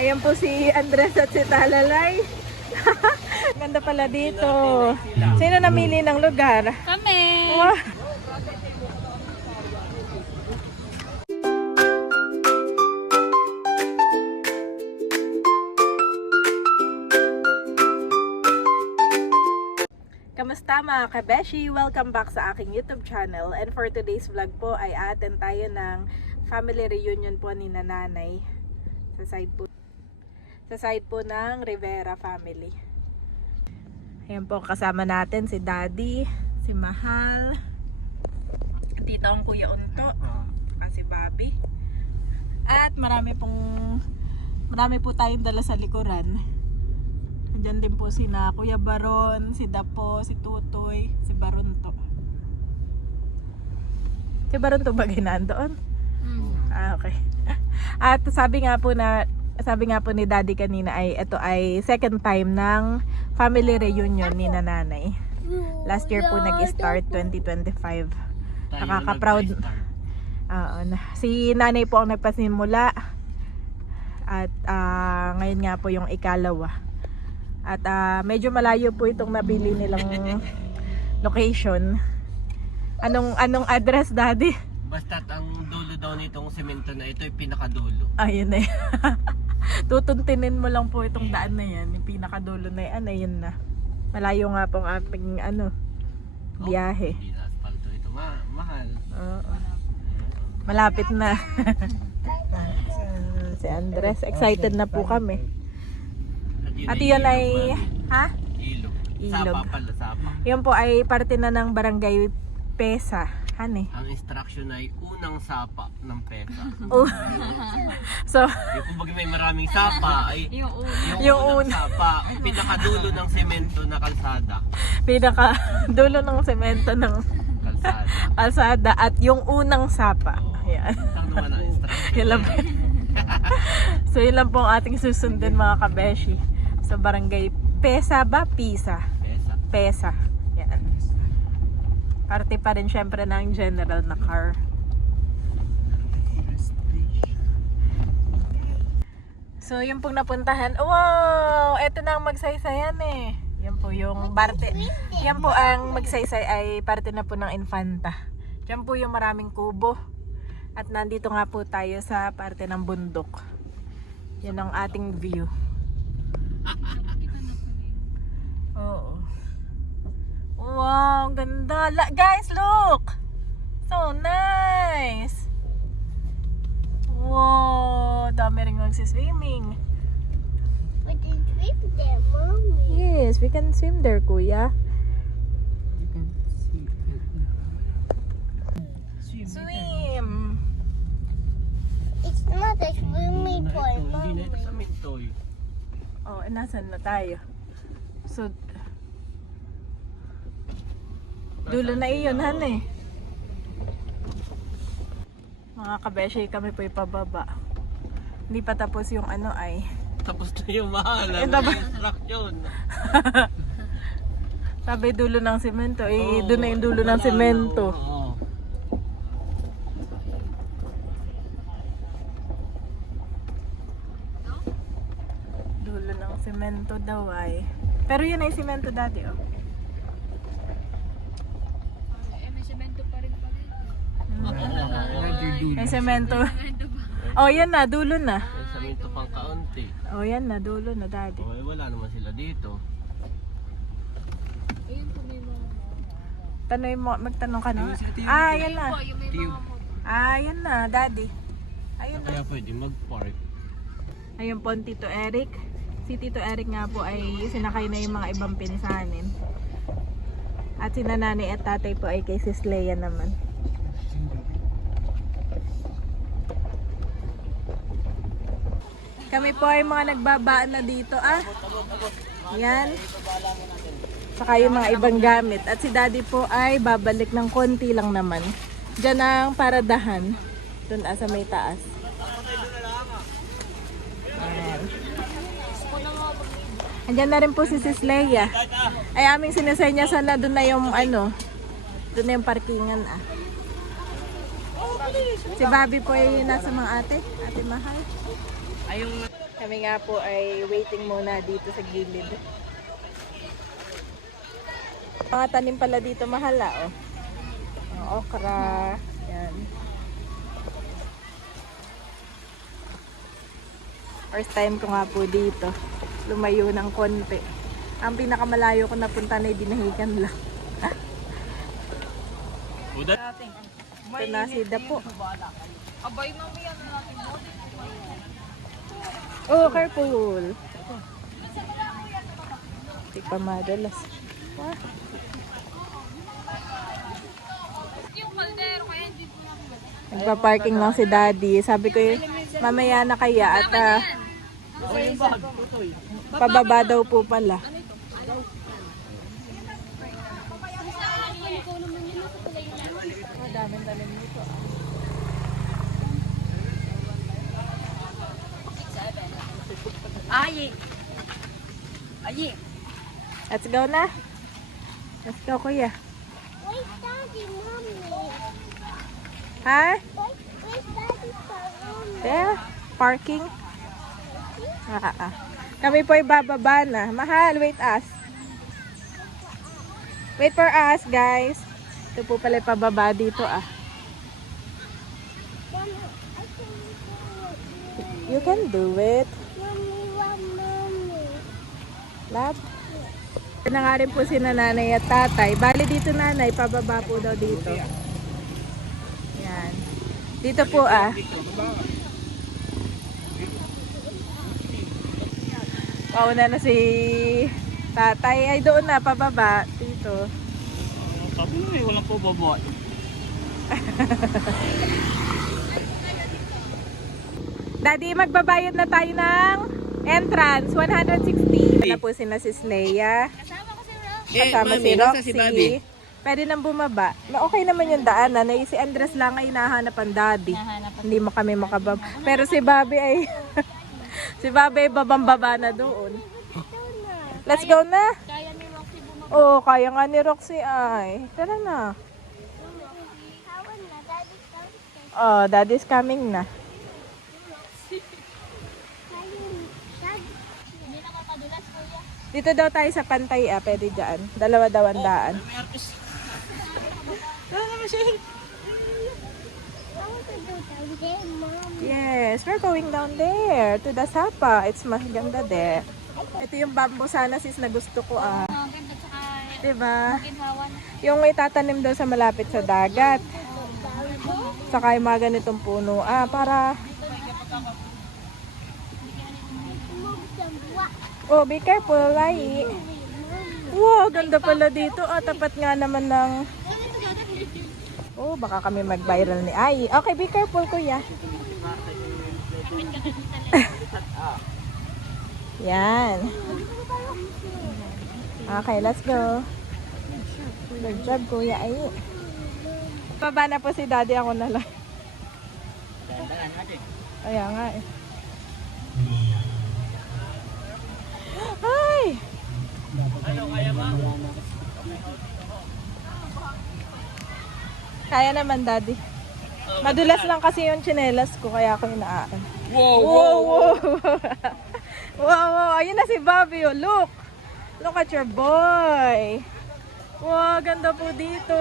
Ayan po si Andres at si Talalay. Ganda pala dito. Sino namili ng lugar? Kami! Wow. Kamusta mga kabeshi? Welcome back sa aking YouTube channel. And for today's vlog po ay attend tayo ng family reunion po ni nanay sa side po ng Rivera family. Ayan po, kasama natin si Daddy, si Mahal, dito ang Kuya Unto, si Bobby. At marami po tayong dala sa likuran. Diyan din po sina Kuya Baron, si Dapo, si Tutoy, si Baronto. Si Baronto ba ginandoon? Ah, okay. At sabi nga po ni Daddy kanina ay ito ay second time ng family reunion ni nanay. Last year po nag-start 2025. Nakaka-proud. Si nanay po ang nagpasimula. At ngayon nga po yung ikalawa. At medyo malayo po itong napili nilang location. Anong address, Daddy? Basta't ang dulo daw nitong semento na ito ay pinakadulo. Ayun na. Tutuntinin mo lang po itong daan na yan. Yung pinakadulo na yan, ayun na. Malayo nga po ang ating biyahe. Hindi na asfalto ito. Mahal. Oo. Malapit na. Si Andres, excited na po kami. At yun ay, ha? Ilog. Ilog. Sapa pala, sapa. Yun po ay parte na ng barangay Pesa. Hani? Ang instruction ay unang sapa ng pesa. Oh. So, Yung kumbaga may maraming sapa ay yung unang sapa, pinakadulo ng semento na kalsada. pinaka dulo ng semento ng Kalsada. kalsada at yung unang sapa. Ayan. Saan naman ang instruction? Yun lang. So yun lang po ang ating susundin mga kabeshi. Sa barangay Pesa ba? Pisa? Pesa. Pesa. Yan. Parte pa rin syempre ng general na car. So yun pong napuntahan. Wow! Eto na ang magsaysayan eh. Yan po yung parte. Yan po ang magsaysay ay parte na po ng Infanta. Yan po yung maraming kubo. At nandito nga po tayo sa parte ng bundok. Yan ang ating view. Oo. Wow, ganda. Guys, look! So nice! Wow, dami rin magsiswimming. We can swim there, Mommy. Yes, we can swim there, Kuya. Swim! It's not a swimming pool, Hindi na ito Mommy. semento. Oh, nasan na tayo? So, dulo na iyon, han eh. Mga kabeshi, kami po ipababa. Hindi pa tapos yung ano ay. Tapos na yung mahal. Eh, Ang tapos- instruction. Sabi dulo ng semento. Eh, doon na yung dulo ng semento. Oo. Dulo ng semento daw ay. Pero yun ay semento dati, oh. May semento pa rin pala. May semento. Oh, yan na, dulo na. May semento pang kaunti. Oh, yan na, dulo na, Daddy. Okay, wala naman sila dito. Ayun po may mga Tanong mo, magtanong ka na. Ah, yan na. yung may mga Ah, yan na, Daddy. Ayun na. Kaya pwede mag-park. Ayun po, ang Tito Eric. Si Tito Eric nga po ay sinakay na yung mga ibang pinsanin. At si nanay at tatay po ay kay Sis Leia naman. Kami po ay mga nagbabaan na dito, ah. Yan. Saka yung mga ibang gamit. At si Daddy po ay babalik ng konti lang naman. Diyan ang paradahan. Doon sa may taas. Ayan. Andyan na rin po si Sis Leia. Ay aming sinasenya sana doon na yung ano. Doon na yung parkingan, ah. Si Bobby po ay nasa mga ate. Ate Mahal. Ay, yung Kami nga po ay waiting muna dito sa gilid. Mga tanim pala dito mahala, oh. Ang okra. Yan. First time ko nga po dito. Lumayo ng konti. Ang pinakamalayo ko napunta na dinahigan lang. Ito na si Dapo. Abay, mamaya na natin mo. Oh, careful. Hindi pa madalas. Wah. Yung kaldero, kaya hindi ko lang. Nagpa-parking lang si Daddy. Sabi ko mamaya na kaya at pababa daw po pala. Daming talim nito. Ayi. Ayi. Let's go na. Let's go, kuya. Where's Daddy, Mommy? Ha? Where's Daddy, Mommy? There? Parking? Kami po ay bababa na. Mahal, wait us. Wait for us, guys. Ito po pala pababa dito, ah. Mommy, I can do it. You can do it. Mommy. Love. Ito na nga rin po si nanay at tatay. Bali dito nanay, pababa po daw dito. Yan. Dito po, ah. Pauna na si tatay. Ay doon na, pababa. Dito. Sabi mo eh, walang po baba. Daddy, magbabayad na tayo ng entrance. 160. Na po si na si Sleia. Kasama si Roxy. Pwede nang bumaba. Okay naman yung daanan. Si Andres lang ay hinahanap ang daddy. Hindi mo kami makababa. Pero si Bobby ay si Bobby ay babambaba na doon. Let's go na. Kaya ni Roxy bumaba. Oo, kaya nga ni Roxy ay. Tara na. Kawan na, Daddy's downstairs. Oh, daddy's coming na. Hindi nakakadulas, kuya. Dito daw tayo sa pantay, ah. Pwede dyan. Dalawa daw ang daan. I want to go down there, Mom. Yes, we're going down there to the Sapa. It's maganda there. Ito yung bamboo sana sis na gusto ko, ah. Ganda tsaka Diba? ginhawan. Yung itatanim daw sa malapit sa dagat. Saka yung mga ganitong puno. Ah, para... Oh, be careful, Lai. Wow, ganda pala dito. Ah, tapat nga naman ng... Oh, baka kami mag-viral ni Ai. Okay, be careful, kuya. Yan. Okay, let's go. Good job, kuya Ai. Baba na po si daddy, ako na lang. Kaya nga eh. Ay! Kaya naman, daddy. Madulas lang kasi yung tsinelas ko, kaya ako inaan. Wow! Wow, wow! Wow, wow! Ayun na si Bobby, oh. Look! Look at your boy! Wow, ganda po dito.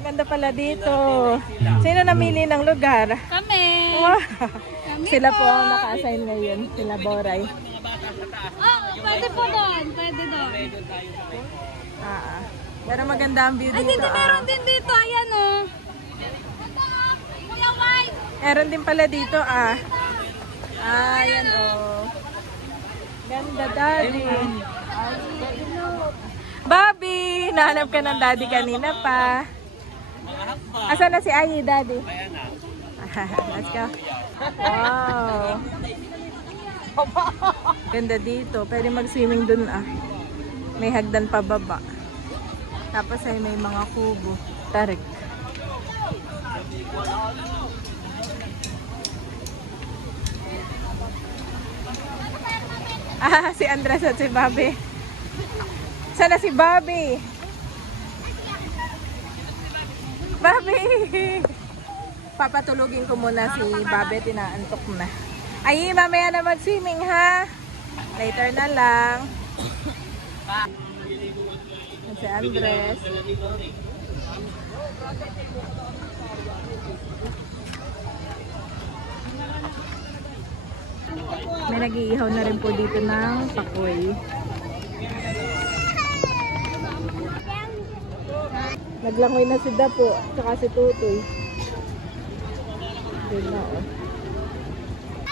Ganda pala dito. Sino namili ng lugar? Kami. Wow! Sila po ang naka-assign ngayon. Sila Boray. Pwede po doon. Pwede doon. Ah. Pero maganda ang view Ay, dito. dito meron din dito. Ayan, oh. Kuya White. Meron din pala dito, ah. Ayan, oh. Ganda, daddy. Bobby! Nahanap ka ng daddy kanina pa. Asan na si Ayi, daddy? Let's go. Wow. Ganda dito. Pwede mag-swimming dun, ah. May hagdan pababa. Tapos ay may mga kubo. Tarik. Ah, si Andres at si Bobby. Sana si Bobby? Bobby! Papatulugin ko muna si Bobby. Tinaantok na. Ay, mamaya na mag-swimming ha. Later na lang. Si Andres. May nag-iihaw na rin po dito ng pakoy. Naglangoy na si Dapo, tsaka si Tutoy. Doon na oh.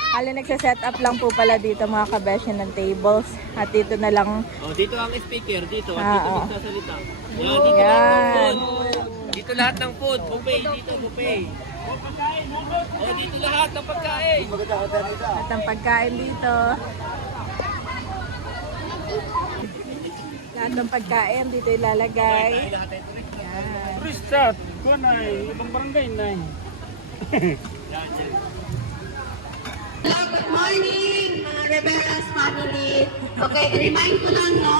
Ali, nagsa-set up lang po pala dito mga kabeshi ng tables. At dito na lang. Oh, dito ang speaker, dito. At dito Oo. magsasalita. Yan, dito lahat ng food. Dito lahat ng food. Buffet, dito, buffet. Oh, dito lahat ng pagkain. At ang pagkain dito. Lahat ng pagkain dito ilalagay. Yan. Restart. Kuan ay ibang barangay na. Good morning, mga Rebellas family. Okay, remind ko lang, no?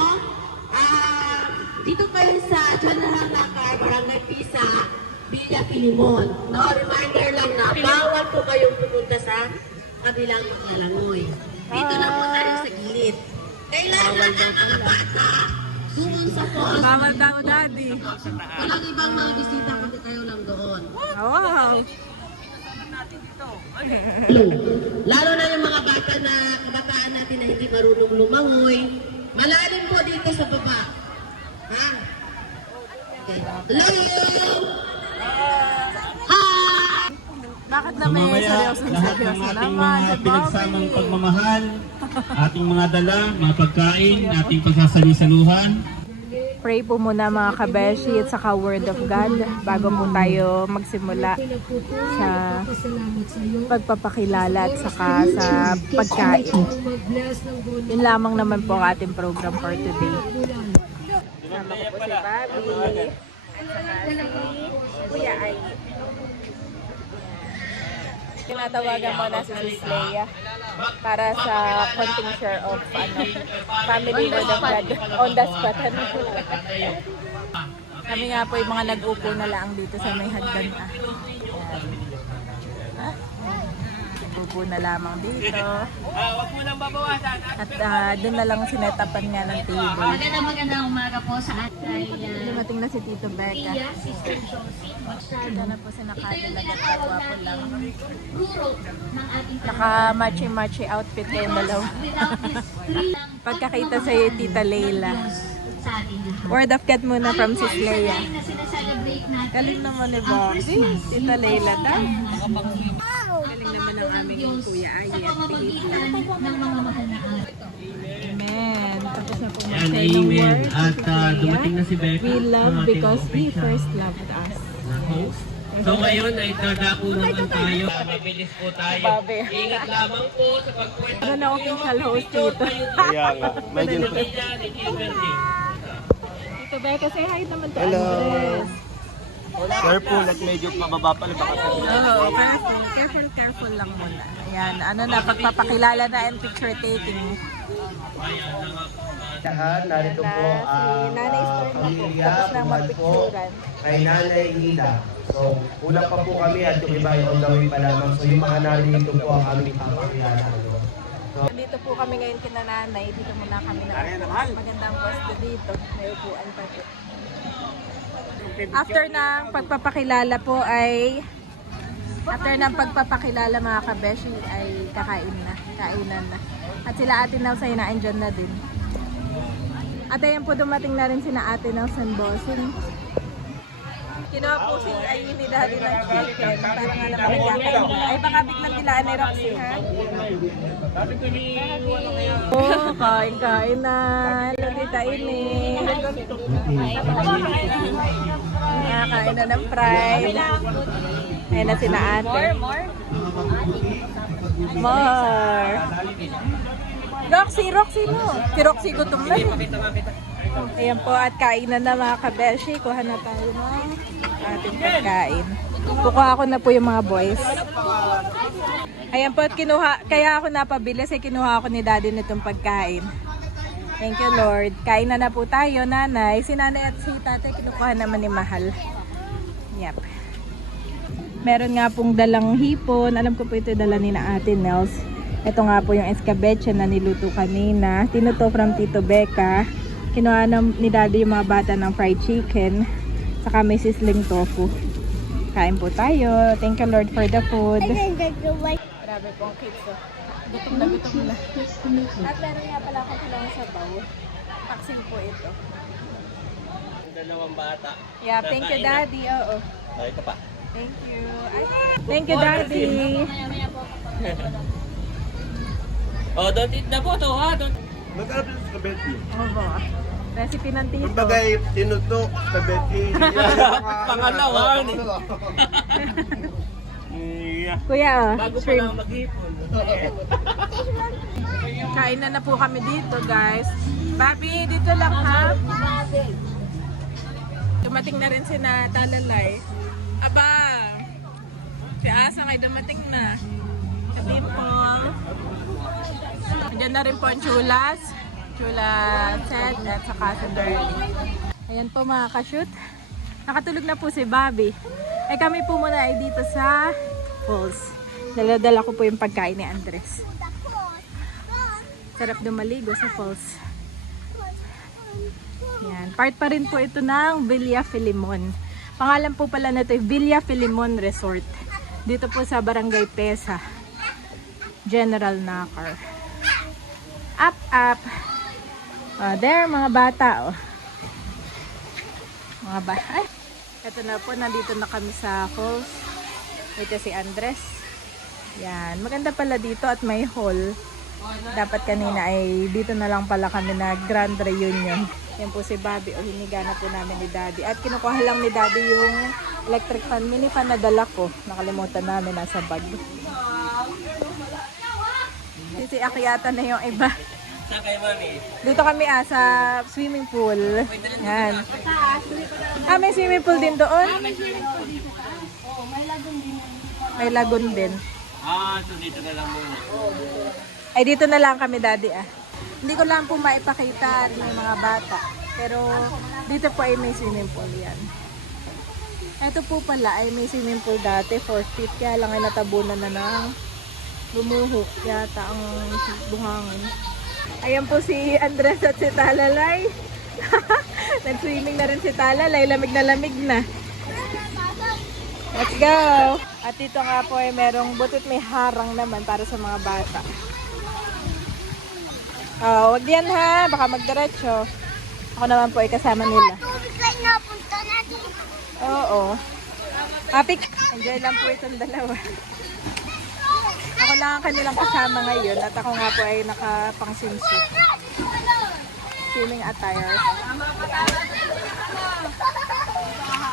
Dito kayo sa General Lakar, Barangay Pisa, Villa Pilimon. No, reminder lang na bawal po kayong pumunta sa kabilang maglalangoy. Dito lang po tayo sa gilid. Kailangan ng mga bata doon sa post. Bawal daw, Daddy. Walang ibang mga bisita kundi kayo lang doon. Wow! Lalo na yung mga bata na kabataan natin na hindi marunong lumangoy. Malalim po dito sa baba. Ha? Okay. Hello! Hi! Bakit na So may mamaya, seryosong lahat ng seryoso ating naman? mga Sa pinagsamang Bobby. pagmamahal, ating mga dala, mga pagkain, ating pagsasalisaluhan. Pray po muna mga kabeshi at saka word of God bago po tayo magsimula sa pagpapakilala at saka sa pagkain. Yun lamang naman po ang ating program for today. Kasama ko po si Bobby at saka si Kuya Ay. Tinatawagan mo na si Sis Leia para sa konting share of family word of God on the spot. Kami nga po yung mga nag-upo na lang dito sa may hagdan. Nag-upo na lamang dito. Huwag mo nang babawasan. At doon na lang sinetapan nga ng table. Magandang umaga po sa atin. Dumating na si Tito Becca. Sister Josie. Ito na po si Nakadila at kagwapo lang. Ruro ng ating Naka matchy outfit kayong dalawa. without this three Pagkakita sa'yo, Tita Leila. sa ating lahat. Word of God muna from Sis Leia. Isa na sinaselebrate natin. Galing naman ni Bobby. Tita Leila daw. Galing naman ang aming Kuya Sa Ayet. pamamagitan ng mga mahal na araw. Amen. Tapos na po Yan, mag-share ng amen. word. At si Sis dumating Leia. na si Becca. We love ang ating because He official first loved us. na host. So ngayon ay dadako naman tayo. Mabilis po tayo. Bobby. Ingat lamang po sa pagkwento. Ano na official host dito? Kaya nga, medyo Tito Becca, say hi naman to Andres. careful at medyo mababa pala baka Oo, careful lang muna. Ayan, ano na, pagpapakilala na and picture taking. Lahat, narito po Si ang Nanay Stern na po, pamilya, tapos na bumad po magpicturan. kay Nanay Ida. So, kulang pa po kami at yung iba ay on the way pa lamang. So, yung mga narito po ang aming papakilala. Dito po kami ngayon kina Nanay, dito muna kami na. Magandang pwesto dito, may upuan pa po. After ng pagpapakilala po ay mga kabeshi ay kainan na. At sila Ate Nels ay na-enjoy na din. At ayan po dumating na rin sina Ate Nels and Bossing. Kinuha po si Ayin ni Daddy ng chicken para nga naman nagkakaroon. Ay baka biglang dilaan ni Roxy ha? Oh, kain na. Hello, Tita Ini. Kain na ng fried. Ayan na sina ate. More. Roxy no. Si Roxy gutom na. Ayan po at kainan na mga kabeshi. Kuha na tayo ng ating pagkain. Kukuha ko na po yung mga boys. Ayan po at kaya ako napabilis ay kinuha ako ni Daddy nitong pagkain. Thank you Lord. Kain na po tayo, Nanay. Si Nanay at si Tatay kinukuha naman ni Mahal. Yep. Meron nga pong dalang hipon. Alam ko po ito dala ni na Ate Nels. Ito nga po yung escabeche na niluto kanina. Tinuto from Tito Becca. Kinuha ni Daddy yung mga bata ng fried chicken. Saka may sizzling tofu. Kain po tayo. Thank you Lord for the food. Grabe po ang kids. Gutom na gutom na. At meron nga pala akong silang sabaw. Taksil po ito. Dalawang bata. Yeah, thank you Daddy. Oo. Ay, ito pa. Thank you. Ay, thank you Daddy. Oh, don't eat the photo ha. Don't... Magkano sa spaghetti? Opo. Recipe ng tito. Kumbagay, tinuto, spaghetti. Pangalawa. Yeah. Kuya, Bago pa shrimp. lang maghipon. Kain na po kami dito, guys. Bobby, dito lang ha. Dumating na rin si Talalay. Aba, si Asa ay dumating na. Sa Dimple. Diyan na rin po ang Chulas. Chula Set at saka si Darling. Ayan po mga ka-shoot. Nakatulog na po si Bobby. Eh kami po muna ay dito sa falls. Daladala ko po yung pagkain ni Andres. Sarap dumaligo sa falls. Yan. Part pa rin po ito ng Villa Filimon. Pangalan po pala na ito ay Villa Filimon Resort. Dito po sa Barangay Pesa. General Nakar. Up, up. There, mga bata. Oh. Mga bata. Ay, ito na po. Nandito na kami sa falls. Ito si Andres. Yan. Maganda pala dito at may hall. Dapat kanina ay dito na lang pala kami na grand reunion. Yan po si Bobby. O hiniga na po namin ni Daddy. At kinukuha lang ni Daddy yung electric fan. Mini fan na dala ko. Nakalimutan namin nasa bag. Sisiakyatan na yung iba. Saan kayo, mami? Dito kami sa swimming pool. Yan. May swimming pool din doon? May lagoon din. So dito na lang muna. Ay, dito na lang kami, Daddy, Hindi ko lang po maipakita may mga bata. Pero, dito po ay may swimming pool yan. Ito po pala ay may swimming pool dati, 4 feet. Kaya lang ay natabunan na ng lumuhok yata ang buhangin. Ayan po si Andres at si Talalay. Nag-swimming na rin si Talalay. Lamig na. Let's go! At dito nga po ay merong butit may harang naman para sa mga bata. Wag yan ha. Baka magdiretso. Ako naman po ay kasama nila. Oo. Apik. Enjoy lang po itong dalawa. Ako lang ang kanilang kasama ngayon at ako nga po ay nakapang swimsuit. Swimming attire.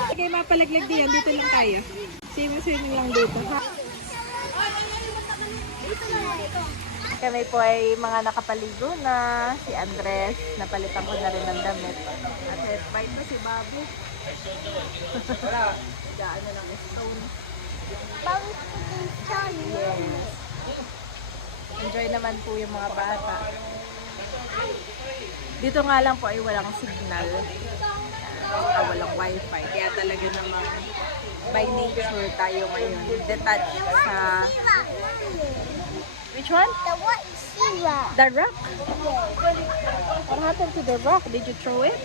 Sige, mapalaglag diyan. Dito lang tayo. Swimming lang dito. Ha? Kami po ay mga nakapaligo na. Si Andres, napalitan ko na rin ng damit. At headbite mo si Babu. Daan na ng stone. Yes. Enjoy naman po yung mga bata. Dito nga lang po ay walang signal. Walang wifi. Kaya talaga naman by nature tayo ngayon. Detached sa... Which one? The what is Shiva? The rock? What happened to the rock? Did you throw it?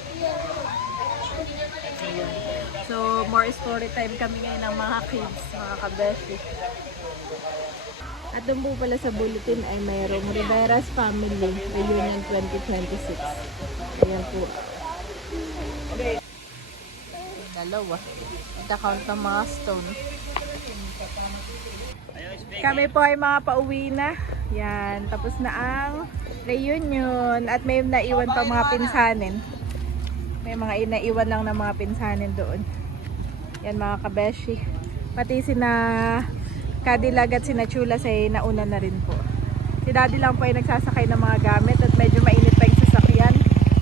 So, more story time kami ngayon ng mga kids, mga kabeshi. At doon po pala sa bulletin ay mayroong Rivera's Family Reunion 2026. Ayan po. Dalawa. Ita-count ng mga stone. Kami po ay mga pauwi na. Yan. Tapos na ang reunion. At may naiwan pa mga pinsanin. May mga inaiwan lang ng mga pinsanin doon. Yan mga kabeshi. Pati sina Cadillac at sina Chulas ay nauna na rin po. Si Daddy lang po ay nagsasakay ng mga gamit at medyo mainit pa yung sasakyan.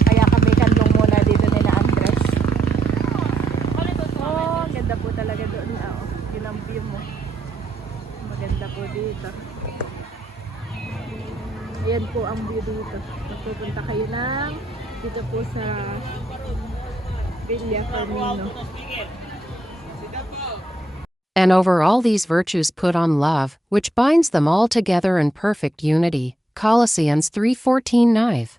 Kaya kami kanlong muna dito nila Andres. Oh, ganda po talaga doon. Yun ang view mo. Maganda po dito. Ayan po ang view dito. Magpupunta kayo ng dito po sa Villa Firmino. And over all these virtues put on love, which binds them all together in perfect unity. Colossians 3:14-9.